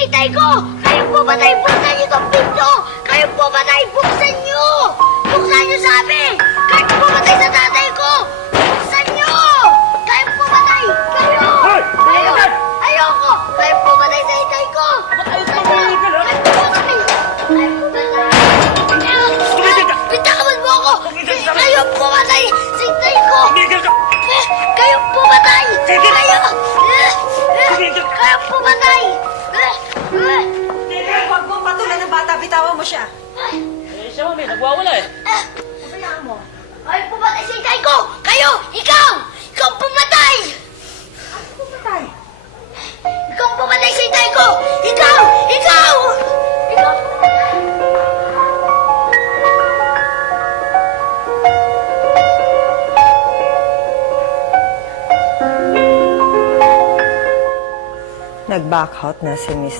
itay ko! Kayong pumatay! Buksan niyo itong pinto! Kayong pumatay! Buksan niyo! Buksan niyo sabi! Kayong pumatay sa tatay ko! Buksan niyo! Kayong pumatay! Kayo! Hoy! Kayo! Pumatay! Ayoko! Kayong pumatay sa itay ko! Ayos ka Kayong tumigil, ha? pumatay! Kayong pumatay! Tumigil ka! Pintakabal mo ako! Tumigil ka! Kayong pumatay sa itay ko! Tumigil ka! Kayong pumatay! Tigil! Kayo! Tumigil! Kayong pumatay! Tigil, huwag mong patulan ng bata. Bitawan mo siya. Eh, siya mami, nagwawala eh. Pabayaan mo. Ay, pumatay sa itay ko! Kayo! Ikaw! Ikaw pumatay! Ano pumatay? Ikaw pumatay sa itay ko! Ikaw! Ikaw! Ikaw! Nag-back out na si Miss